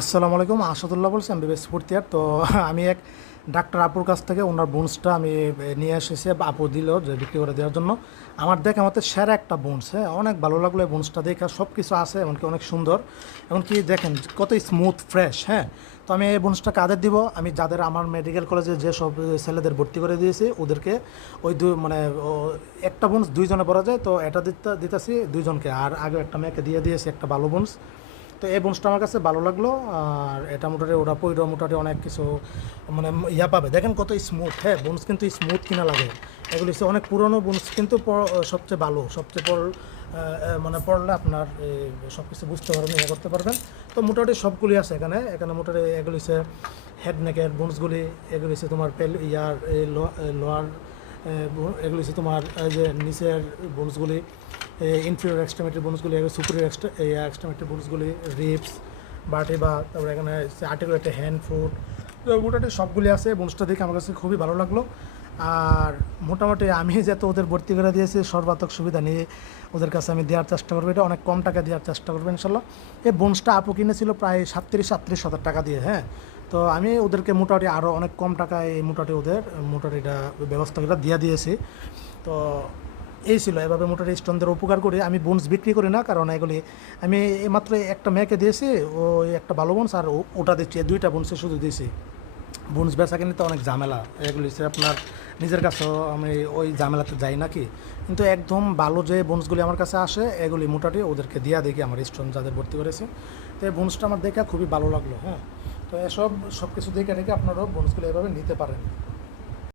আসসালামু আলাইকুম, আসাদুল্লাহ বলছি, আমি বিবেশ ফুর্তিয়ার তো আমি এক ডাক্তার আপুর কাছ থেকে ওনার বোনসটা আমি নিয়ে এসেছি আপু দিল যে বিক্রি করে দেওয়ার জন্য। আমার দেখে আমাদের সেরা একটা বোনস হ্যাঁ? অনেক ভালো লাগল এই বোনসটা দেখে সব কিছু আছে, এমনকি অনেক সুন্দর। এমনকি দেখেন কত স্মুথ ফ্রেশ হ্যাঁ? তো আমি এই বোনসটা কাদের দিব? আমি যাদের আমার মেডিকেল কলেজে যে সব ছেলেদের ভর্তি করে দিয়েছি, ওদেরকে ওই দুই মানে একটা বোনস দুইজনে পড়া যায়, তো এটা দিতে, দিতেছি দুইজনকে। আর আগে একটা মেয়েকে দিয়ে দিয়েছি, একটা ভালো বোনস। তো এই বোনসটা আমার কাছে ভালো লাগল, আর এটা মোটামুটি ওরা পইরো মোটামুটি অনেক কিছু মানে ইয়া পাবে। দেখেন কত স্মুথ হ্যাঁ বোনস কিন্তু স্মুথ কিনা লাগে। এগুলি হচ্ছে অনেক পুরনো বোনস কিন্তু সবচেয়ে ভালো, সবচেয়ে পর মানে পড়লে আপনার সব কিছু বুঝতে পারবেন ইয়ে করতে পারবেন। তো মোটামুটি সবগুলি আছে এখানে। এখানে মোটামুটি এগুলি হচ্ছে হেড নেকের বোনসগুলি এগুলি হচ্ছে তোমার পেল ইয়ার লোয়ার এগুলি হচ্ছে তোমার, এই যে নিচের বোনসগুলি ইনফিরিয়র এক্সট্রামেটিভ বোনসগুলি সুপিরিয়র এক্সট্রামেটিভ বোনসগুলি রিপস বাটি বা তারপরে এখানে আর্টিকুলেটেড হ্যান্ড ফুট মোটামুটি সবগুলি আছে বোনসটা দেখে আমার কাছে খুবই ভালো লাগল। আর মোটামুটি আমি যাতে ওদের ভর্তি করে দিয়েছি, সর্বাত্মক সুবিধা নিয়ে ওদের কাছে আমি দেওয়ার চেষ্টা করব। এটা অনেক কম টাকা দেওয়ার চেষ্টা করব, ইনশাল্লাহ। এই বোনসটা আপু কিনেছিল প্রায় সাতত্রিশ সাতত্রিশ হাজার টাকা দিয়ে হ্যাঁ? তো আমি ওদেরকে মোটামুটি আরও অনেক কম টাকায় মোটামুটি ওদের, মোটামুটি এটা ব্যবস্থা করে দিয়ে দিয়েছি। তো এই ছিল, এভাবে মোটামুটি স্টোনদের উপকার করে আমি বোনস বিক্রি করি না, কারণ এগুলি আমি মাত্র একটা মেয়েকে দিয়েছি ওই একটা ভালো বোনস আর ও- ওটা দিচ্ছি, দুইটা বোনসে শুধু দিয়েছি। বোনস বেচা তো অনেক ঝামেলা, এগুলি হচ্ছে আপনার নিজের কাছেও আমি ওই ঝামেলাতে যাই নাকি। কিন্তু একদম ভালো যে বোনসগুলি আমার কাছে আসে, এগুলি মোটাটি ওদেরকে দিয়া দেখি আমার স্টোন যাদের ভর্তি করেছে। তো এই বোনসটা আমার দেখে খুবই ভালো লাগল হ্যাঁ। তো এসব সব কিছু দেখে রেখে আপনারাও বোনসগুলো এভাবে নিতে পারেন।